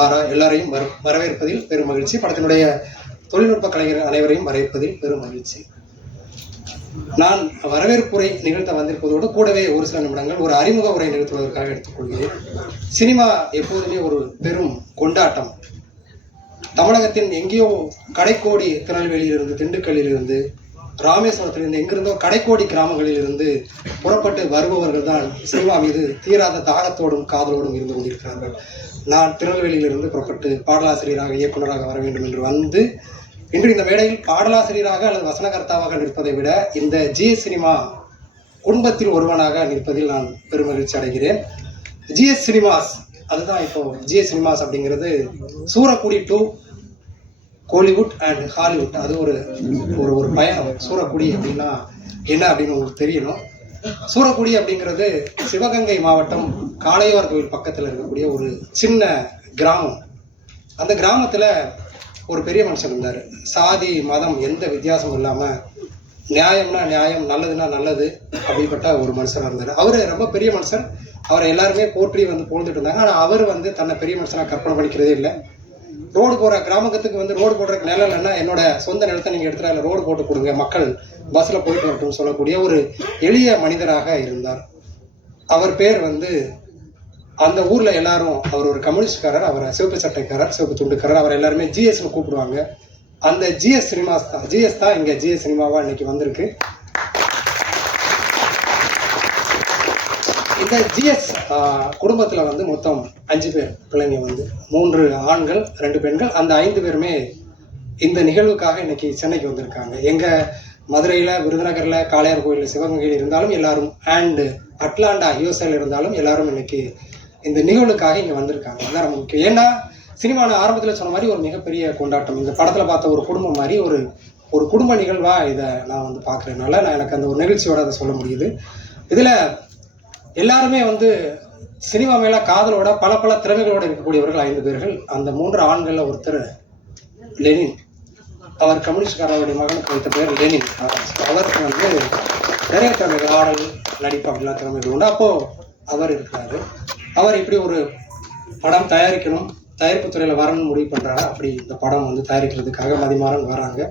ஆரா எல்லாரையும் வரவேற்பதில் பெரும் மகிழ்ச்சி. படத்தினுடைய தொழில்நுட்ப கலைஞர் அனைவரையும் வரவேற்பதில் பெரும் மகிழ்ச்சி. நான் வரவேற்புரை நிகழ்த்த வந்திருப்பதோடு கூடவே ஒரு சில நிமிடங்கள் ஒரு அறிமுக உரை நிகழ்த்துவதற்காக எடுத்துக்கொள்கிறேன். சினிமா எப்போதுமே ஒரு பெரும் கொண்டாட்டம். தமிழகத்தின் எங்கேயோ கடைக்கோடி திருநெல்வேலியிலிருந்து திண்டுக்கல்லிலிருந்து ராமேஸ்வரத்திலிருந்து எங்கிருந்தோ கடைக்கோடி கிராமங்களில் இருந்து புறப்பட்டு வருபவர்கள் தான் சினிமா மீது தீராத தாகத்தோடும் காதலோடும் இருந்து கொண்டிருக்கிறார்கள். நான் திருநெல்வேலியிலிருந்து புறப்பட்டு பாடலாசிரியராக இயக்குனராக வர வேண்டும் என்று வந்து இன்று இந்த மேடையில் பாடலாசிரியராக அல்லது வசனகர்த்தாவாக நிற்பதை விட இந்த ஜி சினிமா குடும்பத்தில் ஒருவனாக நிற்பதில் நான் பெருமகிழ்ச்சி அடைகிறேன். ஜிஎஸ் சினிமாஸ் அதுதான் இப்போ ஜிஎஸ் சினிமாஸ் அப்படிங்கிறது Surakudi to Kollywood and Hollywood அது ஒரு ஒரு ஒரு பயம் சூரக்குடி அப்படின்னா என்ன அப்படின்னு உங்களுக்கு தெரியணும். சூரக்குடி அப்படிங்கிறது சிவகங்கை மாவட்டம் காளையார் கோவில் பக்கத்தில் இருக்கக்கூடிய ஒரு சின்ன கிராமம். அந்த கிராமத்தில் ஒரு பெரிய மனுஷன் இருந்தார். சாதி மதம் எந்த வித்தியாசமும் இல்லாமல் நியாயம்னா நியாயம் நல்லதுன்னா நல்லது அப்படிப்பட்ட ஒரு மனுஷனாக இருந்தார். அவர் ரொம்ப பெரிய மனுஷன். அவரை எல்லாருமே போற்றி வந்து புகழ்ந்துட்டு இருந்தாங்க. ஆனால் அவர் வந்து தன்னை பெரிய மனுஷனாக கற்பனை பண்ணிக்கிறதே இல்லை. ரோடு போகிற கிராமத்துக்கு வந்து ரோடு போடுறதுக்கு நிலம் இல்லைன்னா என்னோட சொந்த நிலத்தை நீங்கள் எடுத்துகிட்டு அதில் ரோடு போட்டு கொடுங்க மக்கள் பஸ்ஸில் போயிட்டு வரட்டும் சொல்லக்கூடிய ஒரு எளிய மனிதராக இருந்தார். அவர் பேர் வந்து அந்த ஊரில் எல்லாரும் அவர் ஒரு கம்யூனிஸ்ட்காரர் அவரை சிவப்பு சட்டைக்காரர் சிவப்பு துண்டுக்காரர் அவர் எல்லாருமே ஜிஎஸ்னு கூப்பிடுவாங்க. அந்த ஜிஎஸ் சினிமாஸ் தான் ஜிஎஸ் தான் இங்கே ஜிஎஸ் சினிமாவாக இன்னைக்கு வந்திருக்கு. இந்த ஜிஎஸ் குடும்பத்தில் வந்து மொத்தம் அஞ்சு பேர் பிள்ளைங்க வந்து. மூன்று ஆண்கள் ரெண்டு பெண்கள். அந்த ஐந்து பேருமே இந்த நிகழ்வுக்காக இன்னைக்கு சென்னைக்கு வந்திருக்காங்க. எங்கள் மதுரையில் விருதுநகரில் காளையார் கோயில் சிவகங்கையில் இருந்தாலும் எல்லாரும் அண்டு அட்லாண்டா யூஎஸ்ஏல இருந்தாலும் எல்லாரும் இன்னைக்கு இந்த நிகழ்வுக்காக இங்கே வந்திருக்காங்க. அதான் ரொம்ப முக்கியம். ஏன்னா சினிமாவில் ஆரம்பத்தில் சொன்ன மாதிரி ஒரு மிகப்பெரிய கொண்டாட்டம். இந்த படத்தில் பார்த்த ஒரு குடும்பம் மாதிரி ஒரு ஒரு குடும்ப நிகழ்வாக இதை நான் வந்து பார்க்குறதுனால நான் எனக்கு அந்த ஒரு நிகழ்ச்சியோட அதை சொல்ல முடியுது. இதில் எல்லாருமே வந்து சினிமா மேல காதலோட பல பல திறமைகளோட இருக்கக்கூடியவர்கள் ஐந்து பேர்கள். அந்த மூன்று ஆண்களில் ஒருத்தர் லெனின். அவர் கம்யூனிஸ்ட்காரருடைய மகனுக்கு வைத்த பேர் லெனின். அவருக்கு வந்து நிறைய திறமைகள் ஆடல் நடிப்பு அப்படிலாம் திறமைகள் உண்டு. அப்போ அவர் இருக்கிறாரு. அவர் இப்படி ஒரு படம் தயாரிக்கணும் தயாரிப்பு துறையில் வரணும்னு முடிவு பண்ணுறாரு அப்படி இந்த படம் வந்து தயாரிக்கிறதுக்காக மதிமாறன் வராங்க.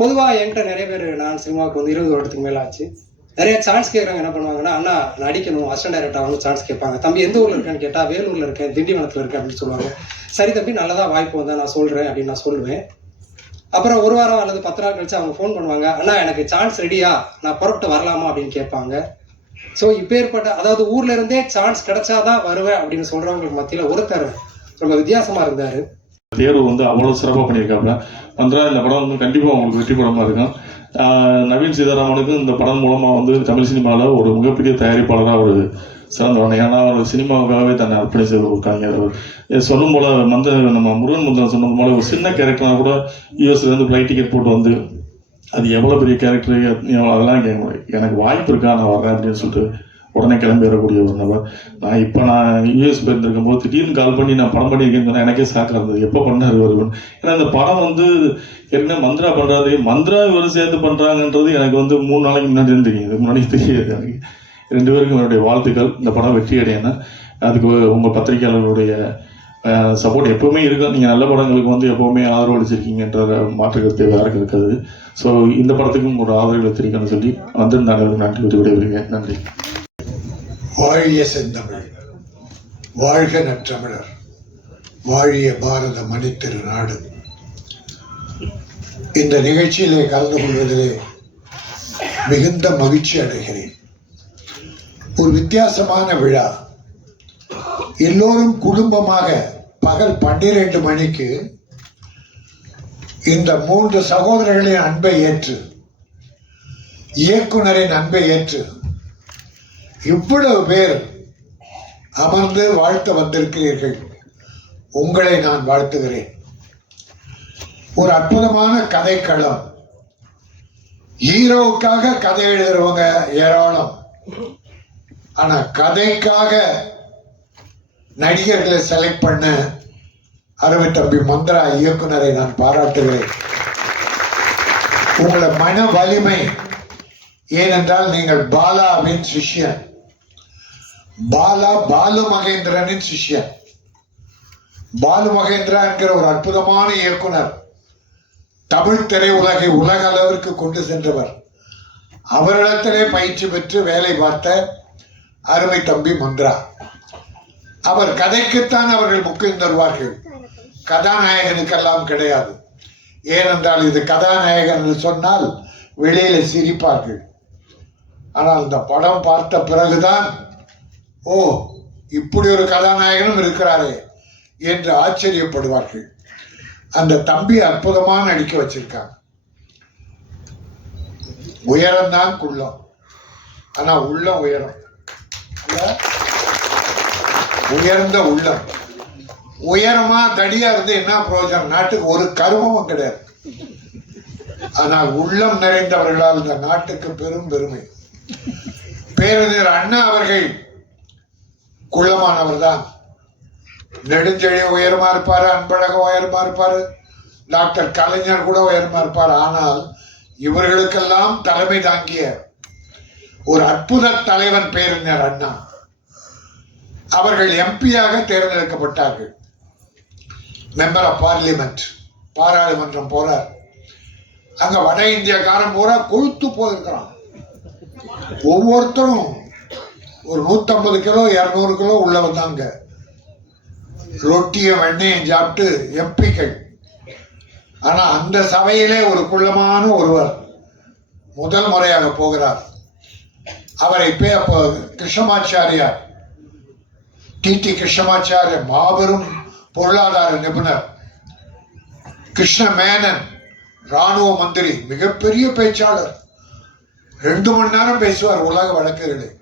பொதுவாக என்கிட்ட நிறைய பேர் நான் சினிமாவுக்கு வந்து இருபது வருடத்துக்கு மேலே ஆச்சு நிறைய சான்ஸ் கேட்குறாங்க என்ன பண்ணுவாங்கன்னா அண்ணா நடிக்கணும் அசிஸ்டன்ட் டைரக்டர் ஆகணும் சான்ஸ் கேட்பாங்க. தம்பி எந்த ஊரில் இருக்கேன்னு கேட்டால் வேலூரில் இருக்கேன். திண்டிவனத்தில் இருக்கேன். அப்படின்னு சொல்லுவாங்க. சரி தம்பி நல்லதா வாய்ப்பு வந்தால் நான் சொல்கிறேன் அப்படின்னு நான் சொல்லுவேன். அப்புறம் ஒரு வாரம் அல்லது பத்து நாள் கழிச்சு அவங்க ஃபோன் பண்ணுவாங்க அண்ணா எனக்கு சான்ஸ் ரெடியா நான் புறப்பட்டு வரலாமா? அப்படின்னு கேட்பாங்க. ஸோ இப்பேற்பட்ட அதாவது ஊர்ல இருந்தே சான்ஸ் கிடைச்சாதான் வருவேன் அப்படின்னு சொல்றவங்களுக்கு மத்தியில் ஒருத்தர் ரொம்ப வித்தியாசமா இருந்தாரு. தேர்வு வந்து அவ்வளோ சிறப்பாக பண்ணியிருக்காப்புல. மந்திரா இந்த படம் வந்து கண்டிப்பாக உங்களுக்கு வெற்றி படமாக இருக்கும். நவீன் சீதாராமனுக்கு இந்த படம் மூலமாக வந்து தமிழ் சினிமாவில் ஒரு மிகப்பெரிய தயாரிப்பாளராக ஒரு சிறந்தவன். ஏன்னா அவர் சினிமாவுக்காகவே தன்னை அர்ப்பணி செய்த ஒரு கலைஞர் அவர் சொல்லும் போல மந்த நம்ம முருகன் முந்தன் சொன்னது போல ஒரு சின்ன கேரக்டர்னா கூட யூஎஸ்லேருந்து ஃப்ளைட் டிக்கெட் போட்டு வந்து அது எவ்வளோ பெரிய கேரக்டர் அதெல்லாம் எனக்கு எனக்கு வாய்ப்பு இருக்கா? நான் வரேன் அப்படின்னு சொல்லிட்டு உடனே கிளம்பி வரக்கூடிய ஒரு நபர். நான் இப்போ நான் யூஎஸ் போயிருந்திருக்கும் போது திடீர்னு கால் பண்ணி நான் படம் பண்ணியிருக்கேன்னு சொன்னா எனக்கே ஷாக்காக இருந்தது. எப்போ பண்ணார் வருவன் ஏன்னா இந்த படம் வந்து ஏற்கனவே மந்த்ரா பண்ணுறாரு மந்த்ரா இவர் சேர்த்து பண்ணுறாங்கன்றது எனக்கு வந்து மூணு நாளைக்கு முன்னாடி தான் தெரியும். முன்னாடி தெரியாது எனக்கு. ரெண்டு பேருக்கும் என்னுடைய வாழ்த்துக்கள். இந்த படம் வெற்றி அடையணும் அதுக்கு உங்கள் பத்திரிகையாளர்களுடைய சப்போர்ட் எப்போவுமே இருக்கும். நீங்கள் நல்ல படங்களுக்கு வந்து எப்போவுமே ஆதரவு அளிச்சிருக்கீங்கன்ற மாற்று கருத்து யாருக்கு இருக்காது. ஸோ இந்த படத்துக்கும் ஒரு ஆதரவு தெரிவிக்கணும்னு சொல்லி வந்திருந்த அனைவருக்கும் நன்றி கூறி விடைபெறுகிறேன். நன்றி. வாழிய செந்தமிழ் வாழ்க நற்றமிழர் வாழிய பாரத மணித்திரு நாடு. இந்த நிகழ்ச்சியிலே கலந்து கொள்வதிலே மிகுந்த மகிழ்ச்சி அடைகிறேன். ஒரு வித்தியாசமான விழா. எல்லோரும் குடும்பமாக பகல் பன்னிரண்டு மணிக்கு இந்த மூன்று சகோதரர்களின் அன்பை ஏற்று இயக்குனரின் அன்பை ஏற்று இவ்வளவு பேர் அமர்ந்து வாழ்த்த வந்திருக்கிறீர்கள். உங்களை நான் வாழ்த்துகிறேன். ஒரு அற்புதமான கதைக்களம். ஹீரோவுக்காக கதை எழுதுறவங்க ஏராளம். ஆனா கதைக்காக நடிகர்களை செலக்ட் பண்ண அருமை தம்பி மந்திரா இயக்குனரை நான் பாராட்டுகிறேன். உங்களை மன வலிமை ஏனென்றால் நீங்கள் பாலாவின் சிஷ்யன். பாலா பாலு மகேந்திரனின் சிஷ்யன். பாலு மகேந்திரா என்கிற ஒரு அற்புதமான இயக்குனர். தமிழ் திரையுலகை உலக அளவிற்கு கொண்டு சென்றவர். அவரிடத்திலே பயிற்சி பெற்று வேலை பார்த்த அருமை தம்பி மந்த்ரா. அவர் கதைக்குத்தான் அவர்கள் முக்கியம் தருவார்கள். கதாநாயகனுக்கெல்லாம் கிடையாது. ஏனென்றால் இது கதாநாயகன் என்று சொன்னால் வெளியில சிரிப்பார்கள். ஆனால் இந்த படம் பார்த்த பிறகுதான் ஓ இப்படி ஒரு கதாநாயகனும் இருக்கிறாரே என்று ஆச்சரியப்படுவார்கள். அந்த தம்பி அற்புதமாக நடிக்க வச்சிருக்காங்க உயரம் தான் குள்ளம். ஆனா உள்ளம் உயரம். உயர்ந்த உள்ளம். உயரமா தடியா இருந்து என்ன பிரயோஜனம்? நாட்டுக்கு ஒரு கருமமும் கிடையாது. ஆனால் உள்ளம் நிறைந்தவர்களால் இந்த நாட்டுக்கு பெரும் பெருமை. பேரறிஞர் அண்ணா அவர்கள் குள்ளமானவர் தான் நெடுஞ்செழி உயரமா இருப்பாரு அன்பழக உயரமா இருப்பாரு டாக்டர் கலைஞர் கூட உயரமா இருப்பார். ஆனால் இவர்களுக்கெல்லாம் தலைமை தாங்கிய ஒரு அற்புத தலைவன் பேரறிஞர் அண்ணா. அவர்கள் எம்பியாக தேர்ந்தெடுக்கப்பட்டார்கள். மெம்பர் ஆஃப் பார்லிமெண்ட் பாராளுமன்றம் போறார். அங்க வட இந்தியக்காரன் பூரா கொழுத்து போயிருக்கிறான். ஒவ்வொருத்தரும் ஒரு நூற்றம்பது கிலோ இரநூறு கிலோ உள்ள வந்தாங்க. ரொட்டியை வெண்ணையும் சாப்பிட்டு எம்பிக்கள். ஆனால் அந்த சபையிலே ஒரு குள்ளமான ஒருவர் முதல் முறையாக போகிறார். அவரை பே அப்போ கிருஷ்ணமாச்சாரியார். டிடி கிருஷ்ணமாச்சாரிய கிருஷ்ணமாச்சாரியர் மாபெரும் பொருளாதார நிபுணர். கிருஷ்ண மேனன் ராணுவ மந்திரி மிகப்பெரிய பேச்சாளர். ரெண்டு மணி நேரம் பேசுவார் உலக வழக்குகளை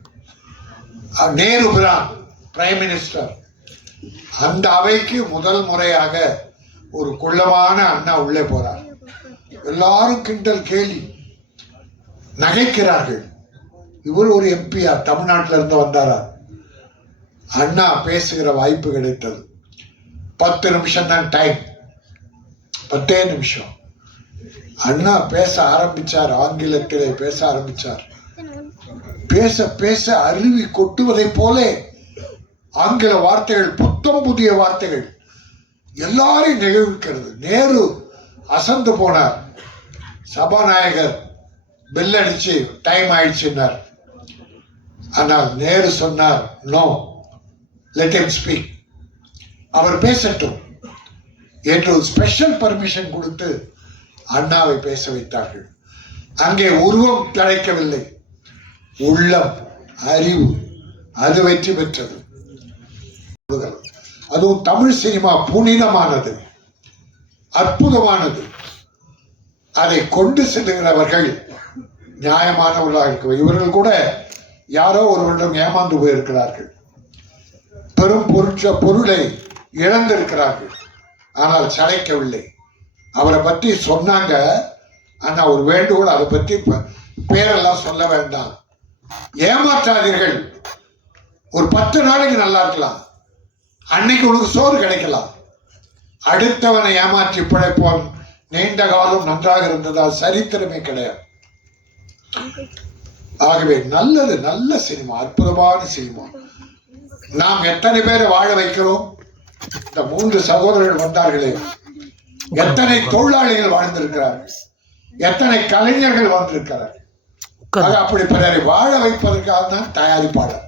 நேரு பிரான் பிரைம் மினிஸ்டர் அந்த அவைக்கு முதல் முறையாக ஒரு குள்ளமான அண்ணா உள்ளே போறார். எல்லாரும் கிண்டல் கேலி. நகைக்கிறார்கள். இவர் ஒரு எம்பியா தமிழ்நாட்டில இருந்து வந்தாரா? அண்ணா பேசுகிற வாய்ப்பு கிடைத்தது. பத்து நிமிஷம் தான் டைம் பத்தே நிமிஷம். அண்ணா பேச ஆரம்பிச்சார் ஆங்கிலத்திலே பேச ஆரம்பிச்சார். பேச பேச அருவி கொட்டுவதைப் போலே ஆங்கில வார்த்தைகள் புத்தம் புதிய வார்த்தைகள் எல்லாரையும் நிகழ்விக்கிறது நேரு அசந்து போனார். சபாநாயகர் பெல் அடிச்சு டைம் ஆயிடுச்சுன்னார். ஆனால் நேரு சொன்னார் நோ லெட் எம் ஸ்பீக் அவர் பேசட்டும் என்று ஸ்பெஷல் பர்மிஷன் கொடுத்து அண்ணாவை பேச வைத்தார்கள். அங்கே உருவம் கிடைக்கவில்லை. உள்ளம் அறிவு அது வெற்றி பெற்றது. அதுவும் தமிழ் சினிமா புனிதமானது அற்புதமானது. அதை கொண்டு செல்லுகிறவர்கள் நியாயமானவர்களாக இருக்க இவர்கள் கூட யாரோ ஒருவரிடம் ஏமாந்து போயிருக்கிறார்கள். பெரும் பொருட்ச பொருளை இழந்திருக்கிறார்கள். ஆனால் சளைக்கவில்லை. அவரை பற்றி சொன்னாங்க. ஆனால் ஒரு வேண்டுகோள் அதை பற்றி பேரெல்லாம் சொல்ல வேண்டாம். ஏமாற்றாதீர்கள். ஒரு பத்து நாளைக்கு நல்லா இருக்கலாம். அன்னைக்கு உனக்கு சோறு கிடைக்கலாம். அடுத்தவனை ஏமாற்றி பிழைப்போம் நீண்ட காலம் நன்றாக இருந்ததால் சரித்திரமே கிடையாது. ஆகவே நல்லது நல்ல சினிமா அற்புதமான சினிமா. நாம் எத்தனை பேரை வாழ வைக்கிறோம்? இந்த மூன்று சகோதரர்கள் வந்தார்களே. எத்தனை தொழிலாளிகள் வாழ்ந்திருக்கிறார்கள்? எத்தனை கலைஞர்கள் வந்திருக்கிறார்கள்? ஆக அப்படி பிறரை வாழ வைப்பதற்காக தான் தயாரிப்பாளர்.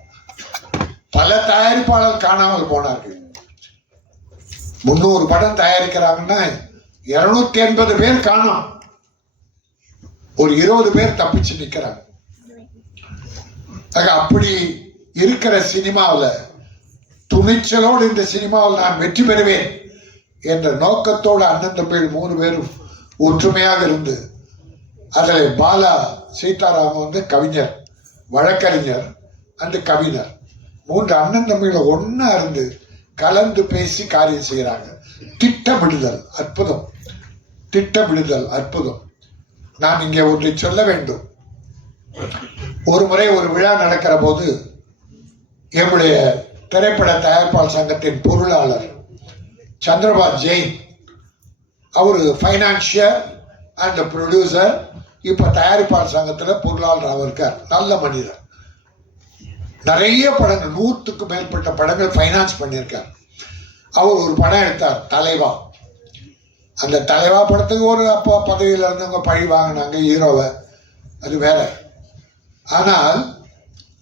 பல தயாரிப்பாளர் காணாமல் போனார்கள். முன்னூறு படம் தயாரிக்கிறாங்கன்னா இருநூத்தி எண்பது பேர் காணோம். ஒரு இருபது பேர் தப்பிச்சு நிக்கிறாங்க. ஆக அப்படி இருக்கிற சினிமாவில் துணிச்சலோடு இந்த சினிமாவில் நான் வெற்றி பெறுவேன் என்ற நோக்கத்தோடு அண்ணன் தம்பிகள் மூணு பேரும் ஒற்றுமையாக இருந்து அதில் பாலா சீதாராமன் வந்து கவிஞர் வழக்கறிஞர் அண்டு கவிஞர். மூன்று அண்ணன் தம்பிகளை ஒன்றா இருந்து கலந்து பேசி காரியம் செய்கிறாங்க திட்டமிடுதல் அற்புதம். திட்டமிடுதல் அற்புதம். நான் இங்கே ஒன்றை சொல்ல வேண்டும். ஒரு முறை ஒரு விழா நடக்கிற போது என்னுடைய திரைப்பட தயாரிப்பாளர் சங்கத்தின் பொருளாளர் சந்திரபாத் ஜெயின் அவர் ஃபைனான்ஷியல் அண்ட் ப்ரொடியூசர் இப்போ தயாரிப்பாளர் சங்கத்தில் பொருளாளராக இருக்கார். நல்ல மனிதர். நிறைய படங்கள் நூற்றுக்கு மேற்பட்ட படங்கள் ஃபைனான்ஸ் பண்ணியிருக்கார். அவர் ஒரு படம் எடுத்தார் தலைவா. அந்த தலைவா படத்துக்கு ஒரு அப்போ பதவியில் இருந்தவங்க பழி வாங்கினாங்க ஹீரோவை. அது வேற. ஆனால்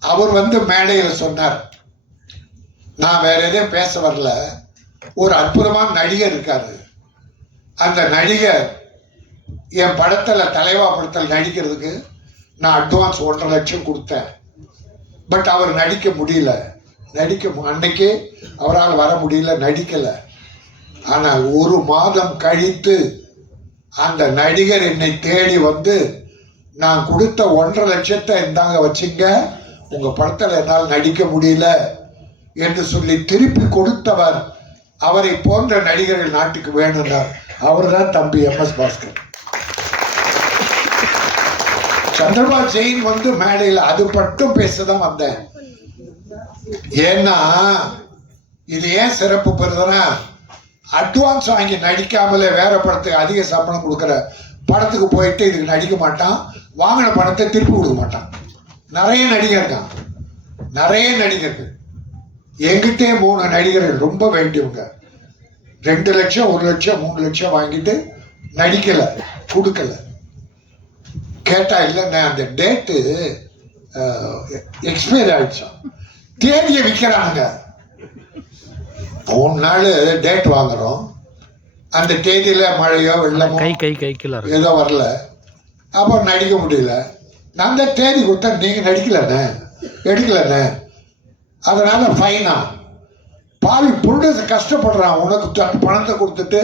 அவர் வந்து மேடையில் சொன்னார் நான் வேற எதையும் பேச வரல. ஒரு அற்புதமான நடிகர் இருக்காரு. அந்த நடிகர் என் படத்தில் தலைவா படத்தில் நடிக்கிறதுக்கு நான் அட்வான்ஸ் ஒன்றரை லட்சம் கொடுத்தேன். பட் அவர் நடிக்க முடியல. நடிக்க அன்னைக்கே அவரால் வர முடியல நடிக்கலை. ஆனால் ஒரு மாதம் கழித்து அந்த நடிகர் என்னை தேடி வந்து நான் கொடுத்த ஒன்றரை லட்சத்தை இந்தாங்க வச்சுங்க. உங்கள் படத்தில் என்னால் நடிக்க முடியல. என்று சொல்லி திருப்பி கொடுத்தவர் அவரை போன்ற நடிகர்கள் நாட்டுக்கு வேணும்னார். அவர்தான் தம்பி எம் எஸ் பாஸ்கர். சந்திரபா ஜெயின் வந்து மேடையில் அது மட்டும் பேசதான் வந்தேன். ஏன்னா இது ஏன் சிறப்பு பெறுதுன்னா அட்வான்ஸ் வாங்கி நடிக்காமலே வேற படத்துக்கு அதிக சம்பளம் கொடுக்குற படத்துக்கு போயிட்டு இதுக்கு நடிக்க மாட்டான் வாங்கின படத்தை திருப்பி கொடுக்க மாட்டான். நிறைய நடிகர் தான். நிறைய நடிகர்கள். எங்கிட்டே மூணு நடிகர்கள் ரொம்ப வேண்டியவங்க. ரெண்டு லட்சம் ஒரு லட்சம் மூணு லட்சம் வாங்கிட்டு நடிக்கலை கொடுக்கல. கேட்டா இல்லைண்ணே அந்த டேட்டு எக்ஸ்பயர் ஆயிடுச்சான் தேதியை விற்கிறானுங்க மூணு நாள் டேட் வாங்குறோம். அந்த தேதியில மழையோ வெள்ளமோ கை கை கை கீழே இருக்கு. ஏதோ வரல. அப்போ நடிக்க முடியல. நான் தான் தேதி கொடுத்தா நீங்க நடிக்கலண்ணே. எடுக்கலண்ணே. அதனால ஃபைனா பாவி புருடஸ் கஷ்டப்படுறான். உனக்கு பணத்தை கொடுத்துட்டு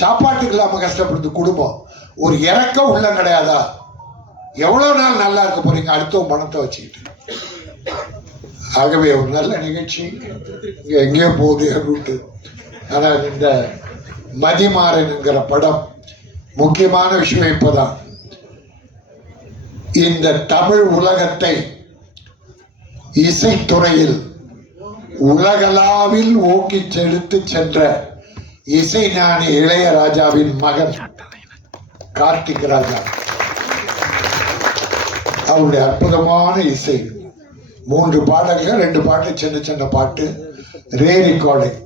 சாப்பாட்டுக்கு இல்லாம கஷ்டப்படுது குடும்பம். ஒரு இறக்கம் உள்ள கிடையாதா? எவ்வளவு நாள் நல்லா இருக்க போறீங்க? அடுத்தவன் பணத்தை வச்சுக்கிட்டு. ஆகவே ஒரு நல்ல நிகழ்ச்சி. எங்கேயோ போகுது அப்படின்ட்டு ஆனால் இந்த மதிமாறன்ங்கிற படம் முக்கியமான விஷயம் இப்போதான். இந்த தமிழ் உலகத்தை இசைத்துறையில் உலகளாவில் ஓக்கி செலுத்து சென்ற இசை ஞானி இளையராஜாவின் மகன் கார்த்திக் ராஜா. அவருடைய அற்புதமான இசை. மூன்று பாடல்கள் ரெண்டு பாட்டு சின்ன சின்ன பாட்டு. ரே ரெக்கார்டிங்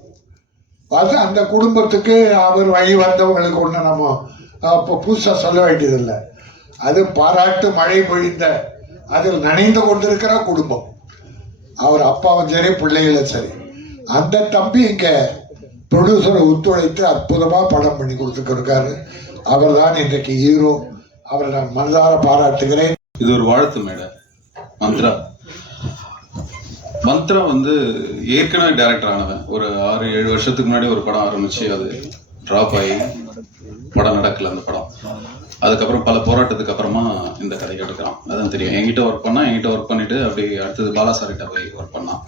அது அந்த குடும்பத்துக்கு அவர் வழி வந்தவங்களுக்கு ஒன்று நம்ம இப்போ புதுசாக சொல்ல வேண்டியதில்லை. அது பாராட்டு மழை பொழிந்த அதில் நனைந்து கொண்டிருக்கிற குடும்பம். அவர் அப்பாவும் சரி பிள்ளைகளும் சரி. அந்த தம்பி இங்கே ப்ரொடியூசரை ஒத்துழைத்து அற்புதமாக படம் பண்ணி கொடுத்துருக்காரு அவர் தான் இன்றைக்கு ஹீரோ அவரை நான் மனதார பாராட்டுகிறேன். இது ஒரு வாழ்த்து மேடை. மந்த்ரா. மந்த்ரா வந்து ஏற்கனவே டைரக்டர் ஆனவன். ஒரு ஆறு ஏழு வருஷத்துக்கு முன்னாடி ஒரு படம் ஆரம்பிச்சு அது ட்ராப் ஆகி படம் நடக்கல அந்த படம். அதுக்கப்புறம் பல போராட்டத்துக்கு அப்புறமா இந்த கதையை எடுக்கிறான் அதான் தெரியும். என்கிட்ட ஒர்க் பண்ணா என்கிட்ட ஒர்க் பண்ணிட்டு அப்படி அடுத்தது பாலா சார்கிட்ட போய் ஒர்க் பண்ணான்.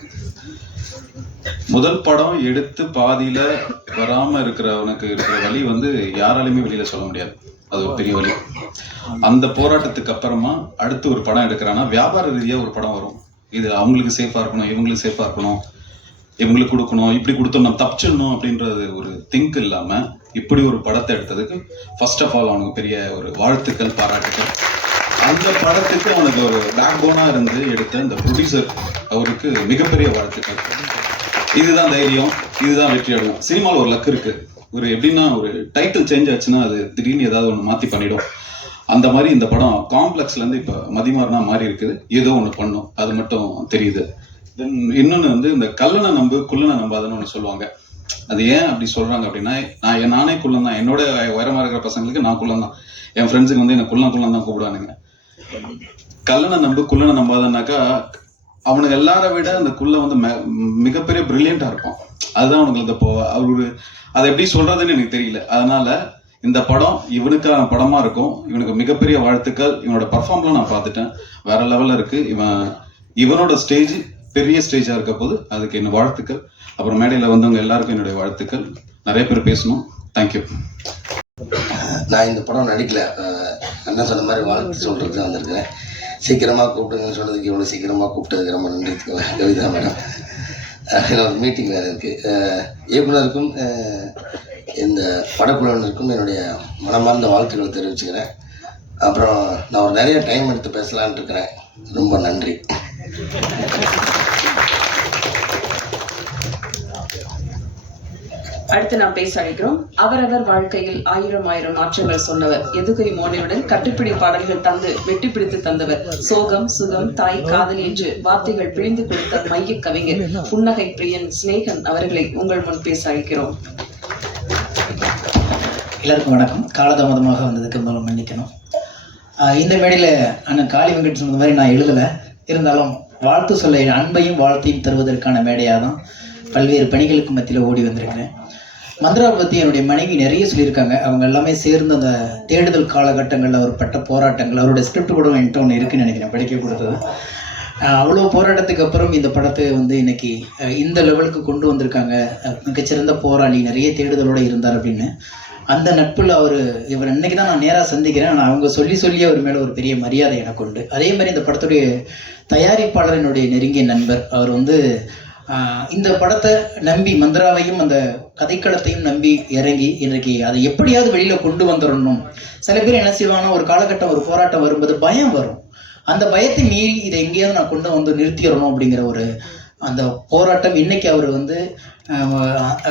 முதல் படம் எடுத்து பாதியில வராம இருக்கிறவனுக்கு இருக்கிற வழி வந்து யாராலையுமே வெளியில சொல்ல முடியாது. அது ஒரு பெரிய வழி அந்த போராட்டத்துக்கு அப்புறமா அடுத்து ஒரு படம் எடுக்கிறான்னா வியாபார ரீதியா ஒரு படம் வரும். இது அவங்களுக்கு சேஃபாக இருக்கணும் இவங்களுக்கு சேஃபாக இருக்கணும் இவங்களுக்கு கொடுக்கணும் இப்படி கொடுத்தோம் நம்ம தப்பிச்சிடணும் அப்படின்றது ஒரு திங்க் இல்லாம இப்படி ஒரு படத்தை எடுத்ததுக்கு ஃபர்ஸ்ட் ஆஃப் ஆல் அவனுக்கு பெரிய ஒரு வாழ்த்துக்கள் பாராட்டுக்கள். அந்த படத்துக்கு அவனுக்கு ஒரு பேக் போனாக இருந்து எடுத்த இந்த ப்ரொடியூசர் அவருக்கு மிகப்பெரிய வாழ்த்துக்கள். இதுதான் தைரியம் இதுதான் வெற்றி அடையும். சினிமாவில் ஒரு லக் இருக்கு. ஒரு எப்படின்னா ஒரு டைட்டில் சேஞ்ச் ஆச்சுன்னா அது திடீர்னு ஏதாவது ஒன்று மாற்றி பண்ணிடும். அந்த மாதிரி இந்த படம் காம்ப்ளெக்ஸ்ல இருந்து இப்போ மதிமாறனா மாறி இருக்குது. ஏதோ ஒன்று பண்ணும். அது மட்டும் தெரியுது. தென் இன்னொன்று வந்து இந்த கல்லணை நம்பு குள்ளனை நம்பாதுன்னு ஒன்று சொல்லுவாங்க. அது ஏன் அப்படி சொல்றாங்க அப்படின்னா நான் என் நானே குள்ளம் தான். என்னோட உயரமா இருக்கிற பசங்களுக்கு நான் குள்ளம் தான். என் ஃப்ரெண்ட்ஸுக்கு வந்து என்ன குள்ளம் குள்ளம் தான் கூப்பிடுவானுங்க. கல்லணை நம்பு குள்ளனை நம்பாதனாக்கா அவனுக்கு எல்லார விட அந்த குள்ள வந்து மிகப்பெரிய பிரில்லியண்டா இருப்பான். அதுதான் அவனுக்கு இந்த இப்போ அவரு அதை எப்படி சொல்றதுன்னு எனக்கு தெரியல. அதனால இந்த படம் இவனுக்கான படமா இருக்கும். இவனுக்கு மிகப்பெரிய வாழ்த்துக்கள். இவனோட பர்ஃபார்ம்லாம் நான் பார்த்துட்டேன். வேற லெவல்ல இருக்கு. இவன் இவனோட ஸ்டேஜ் பெரிய ஸ்டேஜா இருக்க போது அதுக்கு என்ன வாழ்த்துக்கள். அப்புறம் மேடையில வந்தவங்க எல்லாருக்கும் என்னுடைய வாழ்த்துக்கள். நிறைய பேர் பேசணும். தேங்க்யூ நான் இந்த படம் நடிக்கல. அண்ணன் சொன்ன மாதிரி வாழ்த்து சொல்றதுக்கு வந்திருக்கிறேன் சீக்கிரமா கூப்பிடுங்கன்னு சொன்னதுக்கு இவ்வளோ சீக்கிரமா கூப்பிட்டதுக்கு ரொம்ப நன்றி. கவிதா மேடம். ஒரு மீட்டிங் வேறு இருக்கு. அஹ் இயக்குனருக்கும் இந்த படக்குழுவினருக்கும் என்னுடைய மனமார்ந்த வாழ்த்துக்களை தெரிவிச்சுக்கிறேன். அப்புறம் நான் ஒரு நிறைய டைம் எடுத்து பேசலான் இருக்கிறேன். ரொம்ப நன்றி. அடுத்து நாம் பேச அழைக்கிறோம். அவரவர் வாழ்க்கையில் ஆயிரம் ஆயிரம் மாற்றங்கள் சொன்னவர். எதுகை மோனையுடன் கட்டுப்பிடி பாடல்கள் தந்து வெட்டி பிடித்து தந்தவர். சோகம் சுகம் தாய் காதல் என்று வார்த்தைகள் பிழிந்து கொடுத்த மைய கவிஞர் புன்னகை பிரியன் சிநேகன் அவர்களை உங்கள் முன் பேச அழைக்கிறோம். எல்லாருக்கும் வணக்கம். காலதாமதமாக வந்ததுக்கு முதல்ல மன்னிக்கணும். இந்த மேடையில் அண்ணன் காளி வெங்கட் சொன்ன மாதிரி நான் எழுதலை. இருந்தாலும் வாழ்த்து சொல்ல அன்பையும் வாழ்த்தையும் தருவதற்கான மேடையாக தான் பல்வேறு பணிகளுக்கு மத்தியில் ஓடி வந்திருக்கிறேன். மந்திரா பற்றி என்னுடைய மனைவி நிறைய சொல்லியிருக்காங்க. அவங்க எல்லாமே சேர்ந்து அந்த தேடுதல் காலகட்டங்களில் அவர் பட்ட போராட்டங்கள் அவருடைய ஸ்கிரிப்ட் கூட என்கிட்ட ஒன்று இருக்குன்னு நினைக்கிறேன் படிக்க கொடுத்தது. அவ்வளோ போராட்டத்துக்கு அப்புறம் இந்த படத்தை வந்து இன்னைக்கு இந்த லெவலுக்கு கொண்டு வந்திருக்காங்க. மிகச்சிறந்த போராளி நிறைய தேடுதலோடு இருந்தார் அப்படின்னு. அந்த நட்பில் அவர் இவர் இன்னைக்கு தான் நான் நேராக சந்திக்கிறேன். ஆனால் அவங்க சொல்லி சொல்லி அவர் மேலே ஒரு பெரிய மரியாதை எனக்கு உண்டு. அதே மாதிரி இந்த படத்துடைய தயாரிப்பாளரனுடைய நெருங்கிய நண்பர் அவர் வந்து இந்த படத்தை நம்பி மந்திராவையும் அந்த கதைக்களத்தையும் நம்பி இறங்கி இன்றைக்கு அதை எப்படியாவது வெளியில் கொண்டு வந்துடணும் சில பேர் என்ன செய்வாங்கன்னா ஒரு காலகட்டம் ஒரு போராட்டம் வரும்போது பயம் வரும். அந்த பயத்தை மீறி இதை எங்கேயாவது நான் கொண்டு வந்து நிறுத்திடணும் அப்படிங்கிற ஒரு அந்த போராட்டம் இன்னைக்கு அவர் வந்து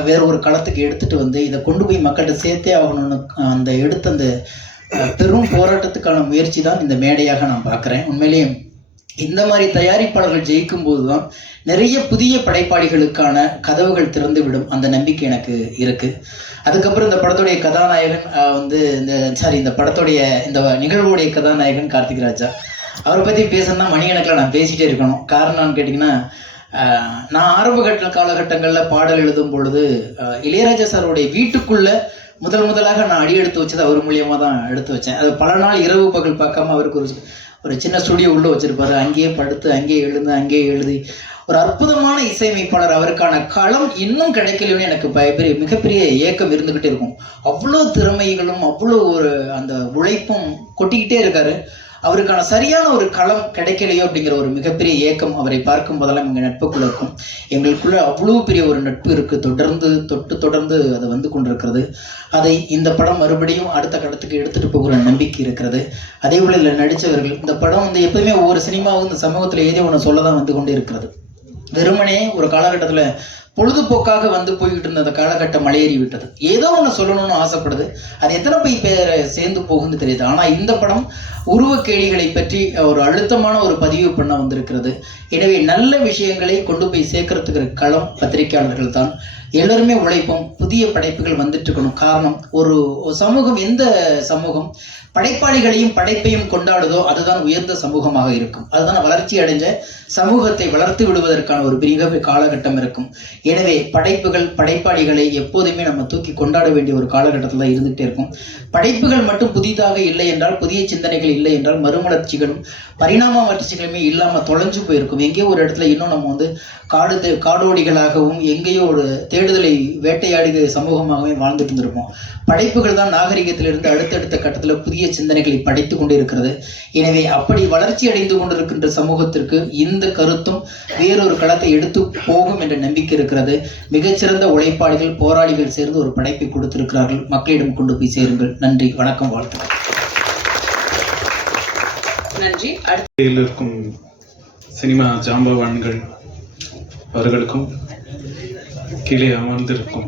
வேற ஒரு களத்துக்கு எடுத்துட்டு வந்து இதை கொண்டு போய் மக்கள்கிட்ட சேர்த்தே ஆகணும்னு அந்த எடுத்த அந்த பெரும் போராட்டத்துக்கான முயற்சி தான் இந்த மேடையாக நான் பார்க்குறேன். உண்மையிலேயே இந்த மாதிரி தயாரிப்பாளர்கள் ஜெயிக்கும் போது தான் நிறைய புதிய படைப்பாளிகளுக்கான கதவுகள் திறந்து விடும் அந்த நம்பிக்கை எனக்கு இருக்கு. அதுக்கப்புறம் இந்த படத்துடைய கதாநாயகன் வந்து இந்த சாரி இந்த படத்துடைய இந்த நிகழ்வுடைய கதாநாயகன் கார்த்திக் ராஜா. அவரை பற்றி பேசணும்னா மணிக்கணக்கில் நான் பேசிகிட்டே இருக்கணும். காரணம்னு கேட்டிங்கன்னா நான் ஆரம்ப கட்ட காலகட்டங்களில் பாடல் எழுதும் பொழுது இளையராஜா சாருடைய வீட்டுக்குள்ள முதல் முதலாக நான் அடி எடுத்து வச்சது அவர் மூலியமாக தான் எடுத்து வச்சேன். அது பல நாள் இரவு பகல் பார்க்காம அவருக்கு ஒரு ஒரு சின்ன ஸ்டுடியோ உள்ளே வச்சிருப்பாரு. அங்கேயே படுத்து அங்கேயே எழுந்து அங்கேயே எழுதி. ஒரு அற்புதமான இசையமைப்பாளர் அவருக்கான களம் இன்னும் கிடைக்கலன்னு எனக்கு பெரிய மிகப்பெரிய ஏக்கம் இருந்துக்கிட்டே இருக்கும். அவ்வளோ திறமைகளும் அவ்வளோ ஒரு அந்த உழைப்பும் கொட்டிக்கிட்டே இருக்காரு. அவருக்கான சரியான ஒரு களம் கிடைக்கலையோ அப்படிங்கிற ஒரு மிகப்பெரிய ஏக்கம் அவரை பார்க்கும் போதெல்லாம் எங்கள் நட்புக்குள்ள இருக்கும். எங்களுக்குள்ள அவ்வளோ பெரிய ஒரு நட்பு இருக்கு. தொடர்ந்து தொட்டு தொடர்ந்து அது வந்து கொண்டிருக்கிறது. அதை இந்த படம் மறுபடியும் அடுத்த கட்டத்துக்கு எடுத்துகிட்டு போகிற நம்பிக்கை இருக்கிறது. அதே போல இதில் நடித்தவர்கள் இந்த படம் வந்து எப்பவுமே ஒவ்வொரு சினிமாவும் இந்த சமூகத்தில் ஏதோ ஒன்று சொல்ல தான் வந்து கொண்டு இருக்கிறது. வெறுமனே ஒரு காலகட்டத்தில் பொழுதுபோக்காக வந்து போய்கிட்டு இருந்த அந்த காலகட்டம் மலையேறி விட்டது ஏதோ ஒன்று சொல்லணும்னு ஆசைப்படுது. அது எத்தனை போய் பேர் சேர்ந்து போகுன்னு தெரியுது. ஆனால் இந்த படம் உருவக்கேளிகளை பற்றி ஒரு அழுத்தமான ஒரு பதிவு பண்ண வந்திருக்கிறது. எனவே நல்ல விஷயங்களை கொண்டு போய் சேர்க்கறதுக்கு களம் பத்திரிகையாளர்கள் தான் எல்லாருமே உழைப்போம். புதிய படைப்புகள் வந்துட்டு இருக்கணும் காரணம் ஒரு சமூகம் எந்த சமூகம் படைப்பாளிகளையும் படைப்பையும் கொண்டாடுதோ அதுதான் உயர்ந்த சமூகமாக இருக்கும். அதுதான் வளர்ச்சி அடைஞ்ச சமூகத்தை வளர்த்து விடுவதற்கான ஒரு பெரிய காலகட்டம் இருக்கும். எனவே படைப்புகள் படைப்பாளிகளை எப்போதுமே நம்ம தூக்கி கொண்டாட வேண்டிய ஒரு காலகட்டத்தில் தான் இருந்துகிட்டே இருக்கும். படைப்புகள் மட்டும் புதிதாக இல்லை என்றால் புதிய சிந்தனைகள் இல்லை என்றால் மறுமலர்ச்சிகளும் பரிணாம வளர்ச்சிகளுமே இல்லாமல் தொலைஞ்சு போயிருக்கும். எங்கேயோ ஒரு இடத்துல இன்னும் நம்ம வந்து காடு காடோடிகளாகவும் எங்கேயோ ஒரு தேடுதலை வேட்டையாடி சமூகமாகவே வாழ்ந்துட்டு இருந்திருப்போம் படைப்புகள் தான் நாகரிகத்திலிருந்து அடுத்தடுத்த கட்டத்தில் புதிய சிந்தனைகளை படைத்து கொண்டு இருக்கிறது எனவே அப்படி வளர்ச்சி அடைந்து கொண்டிருக்கின்ற சமூகத்திற்கு இந்த கருத்தும் வேறொரு களத்தை எடுத்து போகும் என்ற நம்பிக்கை இருக்கிறது. மிகச்சிறந்த உழைப்பாளிகள் போராளிகள் சேர்ந்து ஒரு படைப்பை கொடுத்திருக்கிறார்கள். மக்களிடம் கொண்டு போய் சேருங்கள். நன்றி வணக்கம் வாழ்த்துக்கள். நன்றி. அடுத்து இருக்கும் சினிமா ஜாம்பவான்கள் அவர்களுக்கும் கீழே அமர்ந்திருக்கும்.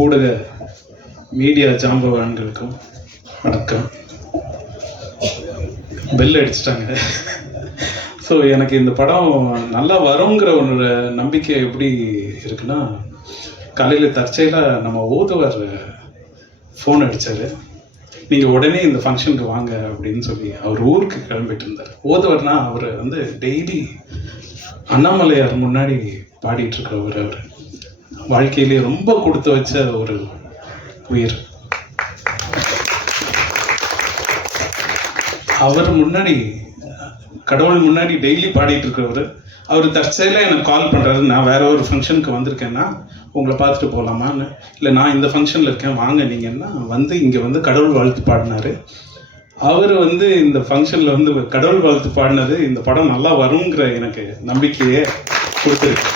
ஊடக மீடியா ஜாம்பவான்களுக்கும் வணக்கம். பெல் அடிச்சிட்டாங்க. ஸோ எனக்கு இந்த படம் நல்லா வருங்கிற ஒரு நம்பிக்கை எப்படி இருக்குன்னா காலையில் தற்செயலாக நம்ம ஓதுவர் ஃபோன் அடித்தார் நீங்கள் உடனே இந்த ஃபங்க்ஷனுக்கு வாங்க அப்படின்னு சொல்லி அவர் ஊருக்கு கிளம்பிட்டு இருந்தார். ஓதுவர்னா அவர் வந்து டெய்லி அண்ணாமலையார் முன்னாடி பாடிட்டு இருக்கிறவர் அவர். வாழ்க்கையிலே ரொம்ப கொடுத்து வச்ச ஒரு உயிர். அவர் முன்னாடி கடவுள் முன்னாடி டெய்லி பாடிட்டு இருக்கிறவர் அவர் தற்செயலாக எனக்கு கால் பண்ணுறாரு நான் வேற ஒரு ஃபங்க்ஷனுக்கு வந்திருக்கேன்னா உங்களை பார்த்துட்டு போகலாமான்னு இல்லை நான் இந்த ஃபங்க்ஷனில் இருக்கேன் வாங்க நீங்கன்னா வந்து இங்கே வந்து கடவுள் வாழ்த்து பாடினாரு. அவர் வந்து இந்த ஃபங்க்ஷனில் வந்து கடவுள் வாழ்த்து பாடினது இந்த படம் நல்லா வருங்கிற எனக்கு நம்பிக்கையே கொடுத்துருக்கு.